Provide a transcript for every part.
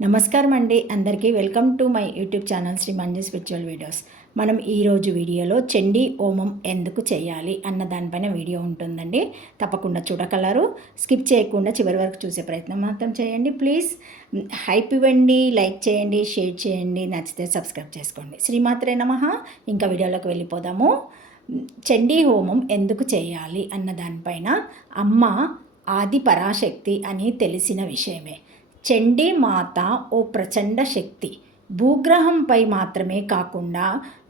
నమస్కారం అండి అందరికీ welcome to my YouTube channel Shri Manju spiritual videos. మనం ఈరోజు వీడియోలో చండీ హోమం ఎందుకు చేయాలి అన్న దానిపైన వీడియో ఉంటుందండి. తప్పకుండా చూడగలరు. స్కిప్ చేయకుండా చివరి వరకు చూసే ప్రయత్నం మాత్రం చేయండి. ప్లీజ్ హైప్ ఇవ్వండి, లైక్ చేయండి, షేర్ చేయండి, నచ్చితే సబ్స్క్రైబ్ చేసుకోండి. శ్రీమాత్రే నమః. ఇంకా వీడియోలోకి వెళ్ళిపోదాము. చండీ హోమం ఎందుకు చేయాలి అన్న దానిపైన అమ్మ ఆది పరాశక్తి అని తెలిసిన విషయమే. చండీ మాత ఓ ప్రచండ శక్తి. భూగ్రహంపై మాత్రమే కాకుండా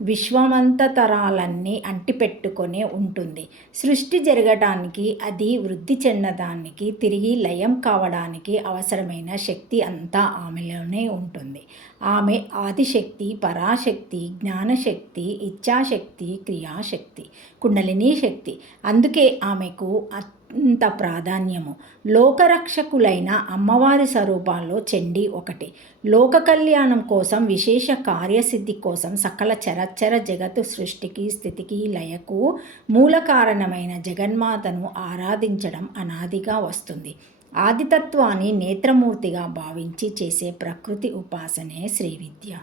విశ్వమంతరాలన్నీ అంటిపెట్టుకొనే ఉంటుంది. సృష్టి జరగడానికి, అది వృద్ధి చెందడానికి, తిరిగి లయం కావడానికి అవసరమైన శక్తి అంతా ఆమెలోనే ఉంటుంది. ఆమె ఆదిశక్తి, పరాశక్తి, జ్ఞానశక్తి, ఇచ్ఛాశక్తి, క్రియాశక్తి, కుండలినీ శక్తి. అందుకే ఆమెకు అంత ప్రాధాన్యము. లోకరక్షకులైన అమ్మవారి స్వరూపాల్లో చండీ ఒకటి. లోక కళ్యాణం కోసం, విశేష కార్యసిద్ధి కోసం, సకల చరచర జగత్తు సృష్టికి, స్థితికి, లయకు మూల కారణమైన జగన్మాతను ఆరాధించడం అనాదిగా వస్తుంది. ఆదితత్వాన్ని నేత్రమూర్తిగా భావించి చేసే ప్రకృతి ఉపాసనే శ్రీ విద్య.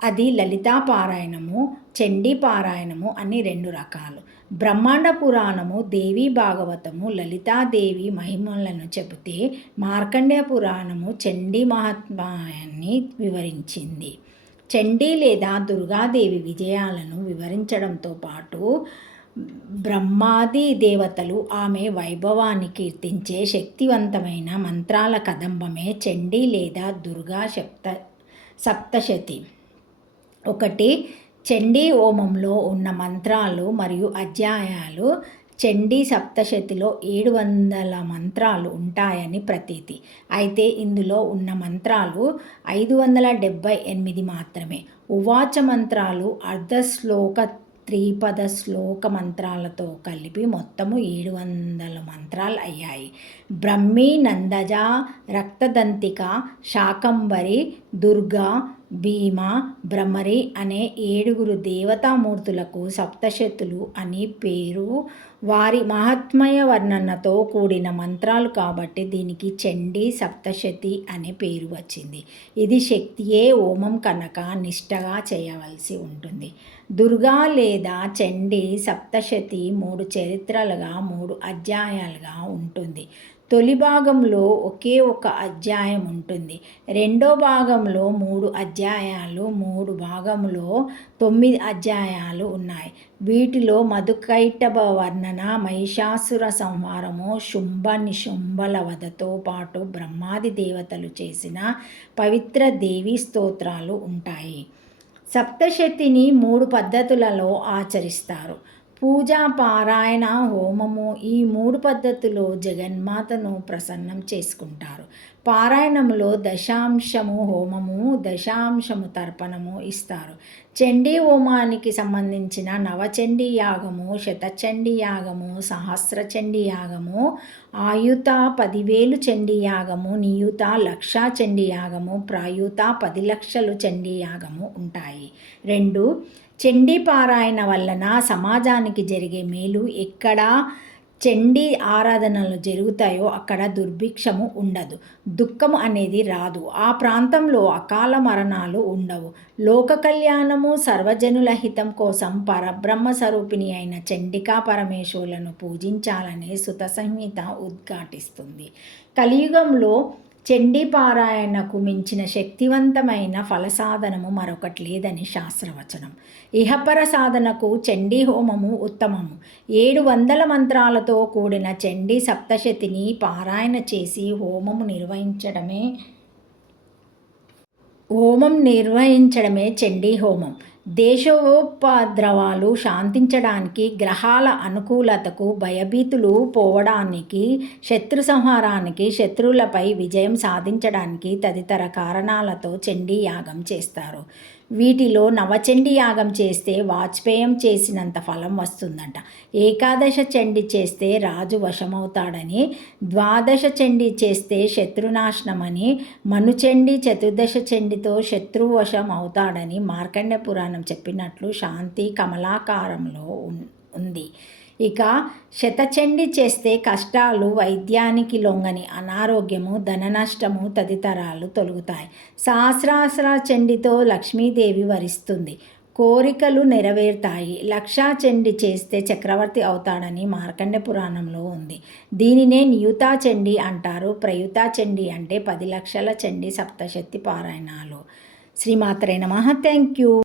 అది లలితా పారాయణము, చండీ పారాయణము అని రెండు రకాలు. బ్రహ్మాండ పురాణము, దేవీ భాగవతము లలితాదేవి మహిమలను చెబితే, మార్కండేయ పురాణము చండీ మహాత్మ్యాన్ని వివరించింది. చండీ లేదా దుర్గాదేవి విజయాలను వివరించడంతో పాటు బ్రహ్మాది దేవతలు ఆమె వైభవాన్ని కీర్తించే శక్తివంతమైన మంత్రాల కదంబమే చండీ లేదా దుర్గా సప్తశతి. ఒకటి, చండీ హోమంలో ఉన్న మంత్రాలు మరియు అధ్యాయాలు. చండీ సప్తశతిలో 700 మంత్రాలు ఉంటాయని ప్రతీతి. అయితే ఇందులో ఉన్న మంత్రాలు 578 మాత్రమే. ఉవాచ మంత్రాలు అర్ధశ్లోక, త్రిపద శ్లోక మంత్రాలతో కలిపి మొత్తము 700 మంత్రాలు అయ్యాయి. బ్రహ్మి, నందజ, రక్తదంతిక, శాకంబరి, దుర్గా, భీమ, భ్రమరి అనే 7 దేవతామూర్తులకు సప్తశతులు అని పేరు. వారి మహాత్మ్య వర్ణనతో కూడిన మంత్రాలు కాబట్టి దీనికి చండీ సప్తశతి అనే పేరు వచ్చింది. ఇది శక్తియే హోమం కనుక నిష్టగా చేయవలసి ఉంటుంది. దుర్గా లేదా చండీ సప్తశతి 3 చరిత్రలుగా, 3 అధ్యాయాలుగా ఉంటుంది. తొలి భాగంలో ఒకే ఒక అధ్యాయం ఉంటుంది. రెండో భాగంలో 3 అధ్యాయాలు, 3 భాగంలో 9 అధ్యాయాలు ఉన్నాయి. వీటిలో మధుకైటభ వర్ణన, మహిషాసుర సంహారము, శుంభ నిశుంభల వధతో పాటు బ్రహ్మాది దేవతలు చేసిన పవిత్ర దేవీ స్తోత్రాలు ఉంటాయి. సప్తశతిని 3 పద్ధతులలో ఆచరిస్తారు. పూజ, పారాయణ, హోమము. ఈ 3 పద్ధతుల్లో జగన్మాతను ప్రసన్నం చేసుకుంటారు. పారాయణంలో దశాంశము హోమము, దశాంశము తర్పణము ఇస్తారు. చండీ హోమానికి సంబంధించిన నవచండీ యాగము, శతచండీ యాగము, సహస్ర చండీ యాగము, ఆయుత 10,000 చండీ యాగము, నియుత 1,00,000 చండీ యాగము, ప్రాయుత 10 లక్షలు చండీ యాగము ఉంటాయి. 2, చండీ పారాయణ వలన సమాజానికి జరిగే మేలు. ఎక్కడ చండీ ఆరాధనలు జరుగుతాయో అక్కడ దుర్భిక్షము ఉండదు, దుఃఖము అనేది రాదు. ఆ ప్రాంతంలో అకాల మరణాలు ఉండవు. లోక కళ్యాణము, సర్వజనుల హితం కోసం పరబ్రహ్మ స్వరూపిణి అయిన చండికా పరమేశ్వరులను పూజించాలని సుత సంహిత ఉద్ఘాటిస్తుంది. కలియుగంలో చండీ పారాయణకు మించిన శక్తివంతమైన ఫలసాధనము మరొకటి లేదని శాస్త్రవచనం. ఇహపర సాధనకు చండీ హోమము ఉత్తమము. 700 మంత్రాలతో కూడిన చండీ సప్తశతిని పారాయణ చేసి హోమం నిర్వహించడమే చండీ హోమం. దేశోపద్రవాలు శాంతించడానికి, గ్రహాల అనుకూలతకు, భయభీతులు పోవడానికి, శత్రు సంహారానికి, శత్రువులపై విజయం సాధించడానికి తదితర కారణాలతో చండీ యాగం చేస్తారు. వీటిలో నవచండీ యాగం చేస్తే వాజ్పేయం చేసినంత ఫలం వస్తుందట. ఏకాదశ చండీ చేస్తే రాజు వశమవుతాడని, ద్వాదశ చండీ చేస్తే శత్రునాశనమని, మనుచండీ, చతుర్దశ చండీతో శత్రువశం అవుతాడని మార్కండేయ పురాణం చెప్పినట్లు శాంతి కమలాకారంలో ఉంది. ఇక శతచండి చేస్తే కష్టాలు, వైద్యానికి లొంగని అనారోగ్యము, ధన నష్టము తదితరాలు తొలుగుతాయి. సహస్రాస్ర చండితో లక్ష్మీదేవి వరిస్తుంది, కోరికలు నెరవేరుతాయి. లక్షా చండి చేస్తే చక్రవర్తి అవుతాడని మార్కండ పురాణంలో ఉంది. దీనినే నియుతా చండి అంటారు. ప్రయుతా చండి అంటే 10 లక్షల చండి సప్తశతి పారాయణాలు. శ్రీమాత్రే నమః. Thank you.